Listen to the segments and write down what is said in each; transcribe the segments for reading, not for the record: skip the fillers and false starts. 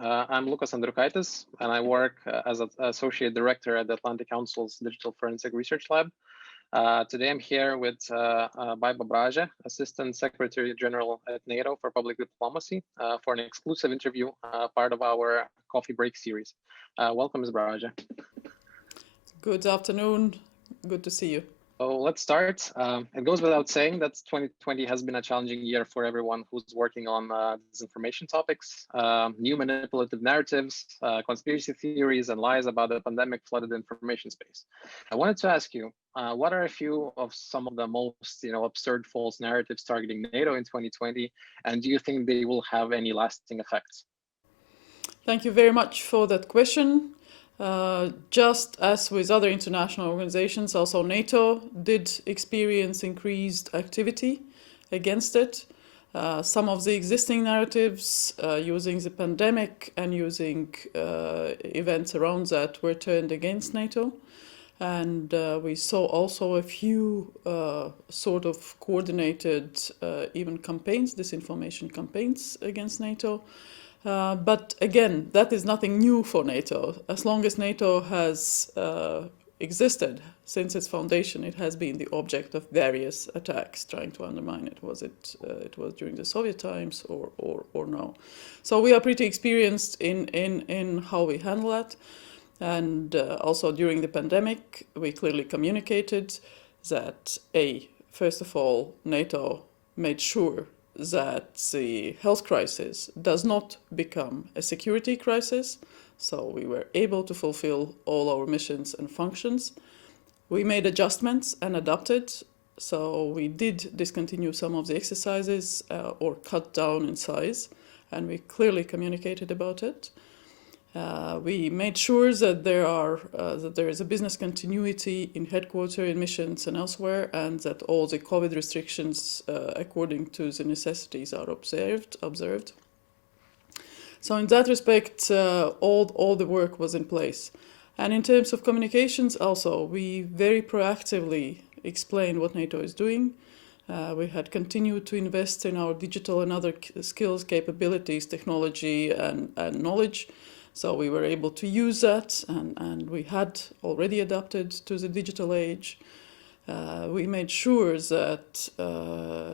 I'm Lukas Andriukaitis, and I work as an Associate Director at the Atlantic Council's Digital Forensic Research Lab. Today I'm here with Baiba Braže, Assistant Secretary General at NATO for Public Diplomacy, for an exclusive interview, part of our coffee break series. Welcome, Ms. Braže. Good afternoon. Good to see you. So let's start. It goes without saying that 2020 has been a challenging year for everyone who's working on disinformation topics. New manipulative narratives, conspiracy theories, and lies about the pandemic flooded the information space. I wanted to ask you, what are a few of some of the most absurd false narratives targeting NATO in 2020, and do you think they will have any lasting effects? Thank you very much for that question. Just as with other international organizations, also NATO did experience increased activity against it. Some of the existing narratives using the pandemic and using events around that were turned against NATO. And we saw also a few sort of coordinated even campaigns, disinformation campaigns against NATO. But again, that is nothing new for NATO. As long as NATO has existed since its foundation, it has been the object of various attacks trying to undermine it. It was during the Soviet times or no? So we are pretty experienced in how we handle that. And also during the pandemic, we clearly communicated that first of all, NATO made sure that the health crisis does not become a security crisis. So we were able to fulfill all our missions and functions. We made adjustments and adapted. So we did discontinue some of the exercises or cut down in size, and we clearly communicated about it. We made sure that there is a business continuity in headquarters, in missions and elsewhere, and that all the COVID restrictions, according to the necessities, are observed. So in that respect, all the work was in place. And in terms of communications also, we very proactively explained what NATO is doing. We had continued to invest in our digital and other skills, capabilities, technology and knowledge. So we were able to use that, and we had already adapted to the digital age. We made sure that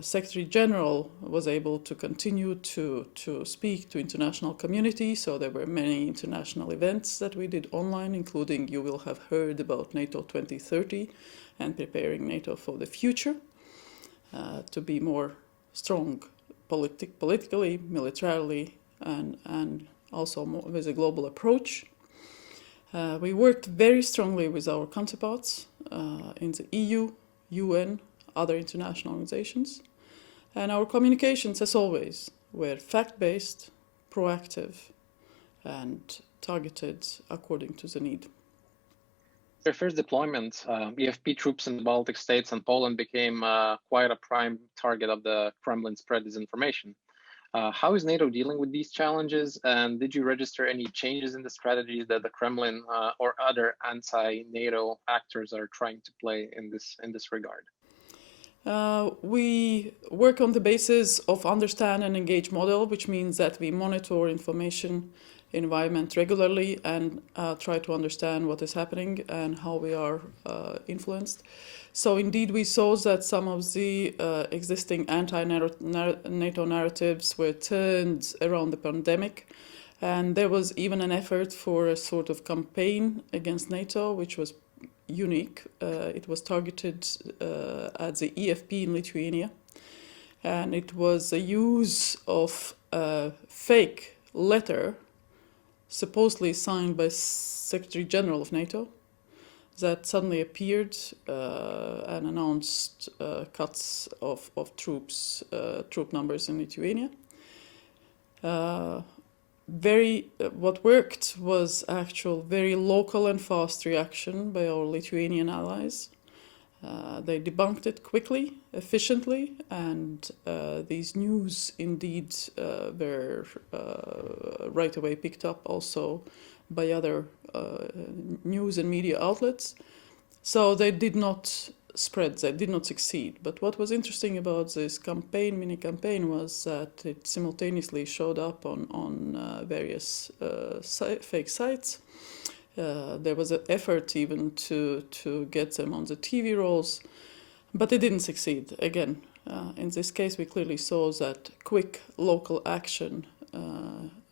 Secretary General was able to continue to speak to international community. So there were many international events that we did online, including you will have heard about NATO 2030 and preparing NATO for the future to be more strong politically, militarily, and also more with a global approach. We worked very strongly with our counterparts in the EU, UN, other international organizations. And our communications, as always, were fact-based, proactive, and targeted according to the need. Your first deployment, EFP troops in the Baltic states and Poland became quite a prime target of the Kremlin spread disinformation. How is NATO dealing with these challenges, and did you register any changes in the strategies that the Kremlin or other anti-NATO actors are trying to play in this regard? We work on the basis of understand and engage model, which means that we monitor information environment regularly and try to understand what is happening and how we are influenced. So indeed, we saw that some of the existing anti-NATO narratives were turned around the pandemic. And there was even an effort for a sort of campaign against NATO, which was unique. It was targeted at the EFP in Lithuania. And it was a use of a fake letter supposedly signed by Secretary General of NATO that suddenly appeared and announced cuts of troop numbers in Lithuania. What worked was actual very local and fast reaction by our Lithuanian allies. They debunked it quickly, efficiently, and these news indeed were right away picked up also by other news and media outlets. So they did not spread. They did not succeed. But what was interesting about this mini campaign, was that it simultaneously showed up on various fake sites. There was an effort even to get them on the TV rolls, but it didn't succeed. Again, in this case, we clearly saw that quick local action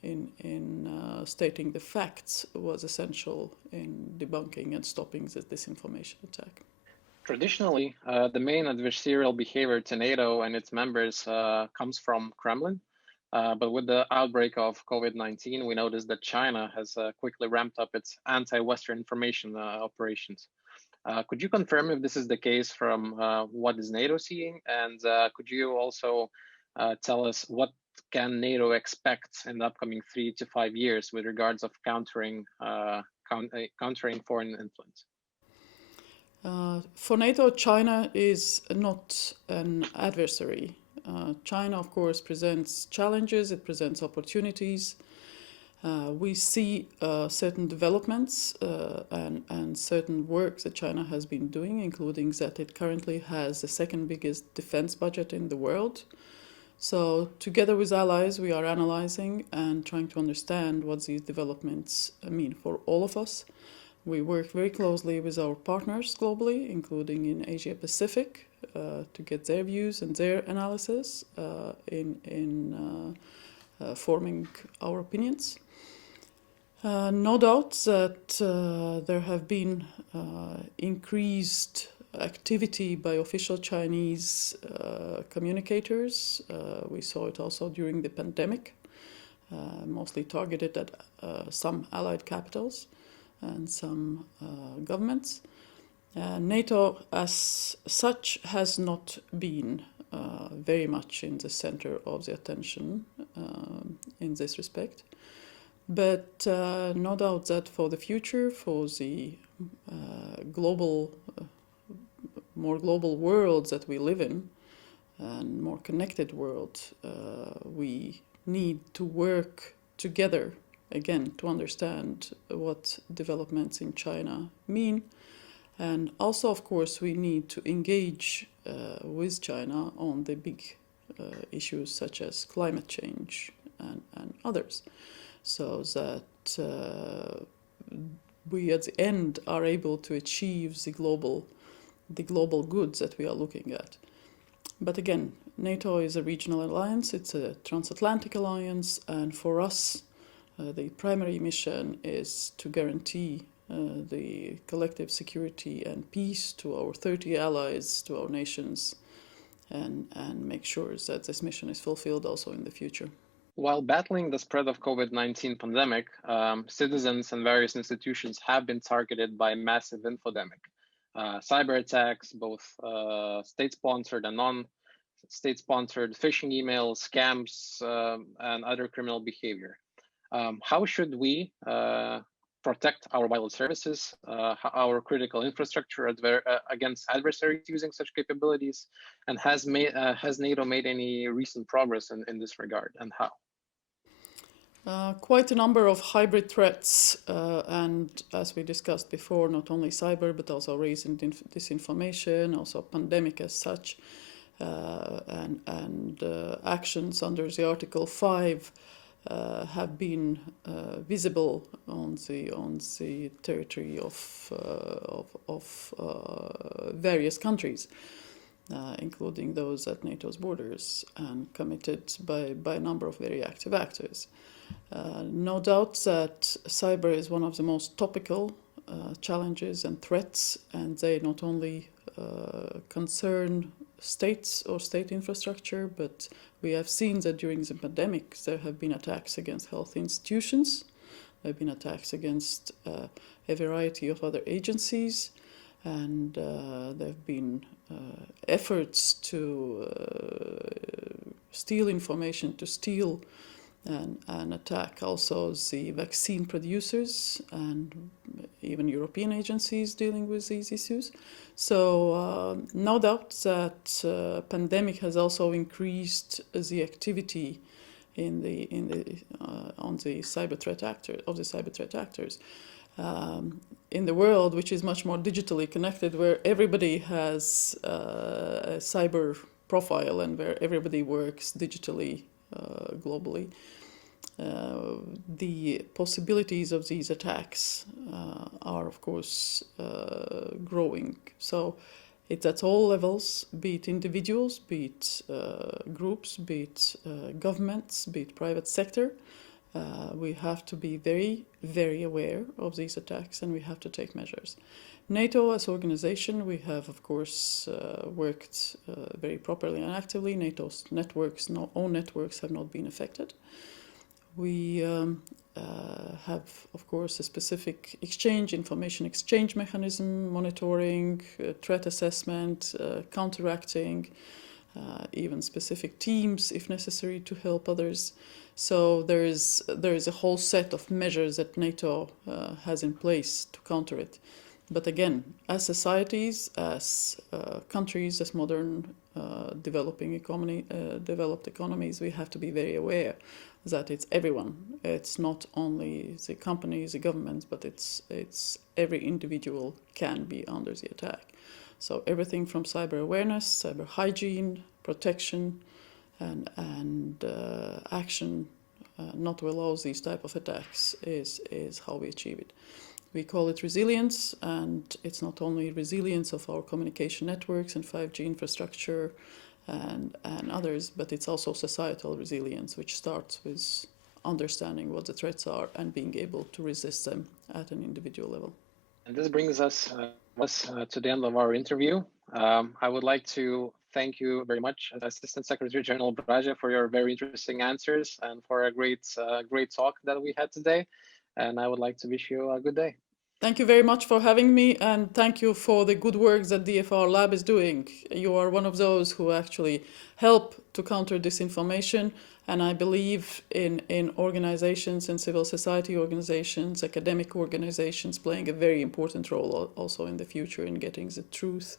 in stating the facts was essential in debunking and stopping this disinformation attack. Traditionally, the main adversarial behavior to NATO and its members comes from Kremlin. But with the outbreak of COVID-19, we noticed that China has quickly ramped up its anti-Western information operations. Could you confirm if this is the case from what is NATO seeing? And could you also tell us what can NATO expect in the upcoming 3 to 5 years with regards of countering foreign influence? For NATO, China is not an adversary. China, of course, presents challenges, it presents opportunities. We see certain developments and certain work that China has been doing, including that it currently has the second biggest defense budget in the world. So together with allies, we are analyzing and trying to understand what these developments mean for all of us. We work very closely with our partners globally, including in Asia Pacific, to get their views and their analysis in forming our opinions. No doubt that there have been increased activity by official Chinese communicators. We saw it also during the pandemic, mostly targeted at some allied capitals and some governments. NATO as such has not been very much in the center of the attention in this respect. But no doubt that for the future, for the more global world that we live in, and more connected world, we need to work together again to understand what developments in China mean. And also, of course, we need to engage with China on the big issues such as climate change and others, so that we at the end are able to achieve the global goods that we are looking at. But again, NATO is a regional alliance, it's a transatlantic alliance, and for us, the primary mission is to guarantee the collective security and peace to our 30 allies, to our nations, and make sure that this mission is fulfilled also in the future. While battling the spread of COVID-19 pandemic, citizens and various institutions have been targeted by massive infodemic. Cyber attacks, both state-sponsored and non-state-sponsored, phishing emails, scams, and other criminal behavior. How should we protect our vital services, our critical infrastructure against adversaries using such capabilities? And has NATO made any recent progress in this regard, and how? Quite a number of hybrid threats, and as we discussed before, not only cyber, but also raising disinformation, also pandemic as such, and actions under the Article 5 have been visible on the territory of various countries, including those at NATO's borders, and committed by a number of very active actors. No doubt that cyber is one of the most topical challenges and threats, and they not only concern states or state infrastructure, but we have seen that during the pandemic there have been attacks against health institutions, there have been attacks against a variety of other agencies, and there have been efforts to steal information, to steal and attack also the vaccine producers and even European agencies dealing with these issues. So no doubt that pandemic has also increased the activity on the cyber threat actors. in the world, which is much more digitally connected, where everybody has a cyber profile and where everybody works digitally globally, the possibilities of these attacks are, of course, growing. So it's at all levels, be it individuals, be it groups, be it governments, be it private sector. We have to be very, very aware of these attacks, and we have to take measures. NATO as organization, we have, of course, worked very properly and actively. NATO's networks, own networks have not been affected. We have, of course, a specific information exchange mechanism, monitoring, threat assessment, counteracting, even specific teams, if necessary, to help others. So there is a whole set of measures that NATO has in place to counter it. But again, as societies, as countries, as modern developed economies, we have to be very aware that it's everyone. It's not only the companies, the governments, but it's every individual can be under the attack. So everything from cyber awareness, cyber hygiene, protection, and action not to allow these type of attacks is how we achieve it. We call it resilience, and it's not only resilience of our communication networks and 5G infrastructure and others, but it's also societal resilience, which starts with understanding what the threats are and being able to resist them at an individual level. And this brings us to the end of our interview. I would like to thank you very much, Assistant Secretary General Braže, for your very interesting answers and for a great talk that we had today. And I would like to wish you a good day. Thank you very much for having me, and thank you for the good work that DFR Lab is doing. You are one of those who actually help to counter disinformation, and I believe in organizations and civil society organizations, academic organizations playing a very important role also in the future in getting the truth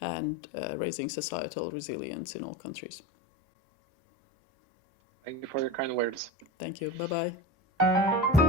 and raising societal resilience in all countries. Thank you for your kind words. Thank you. Bye-bye.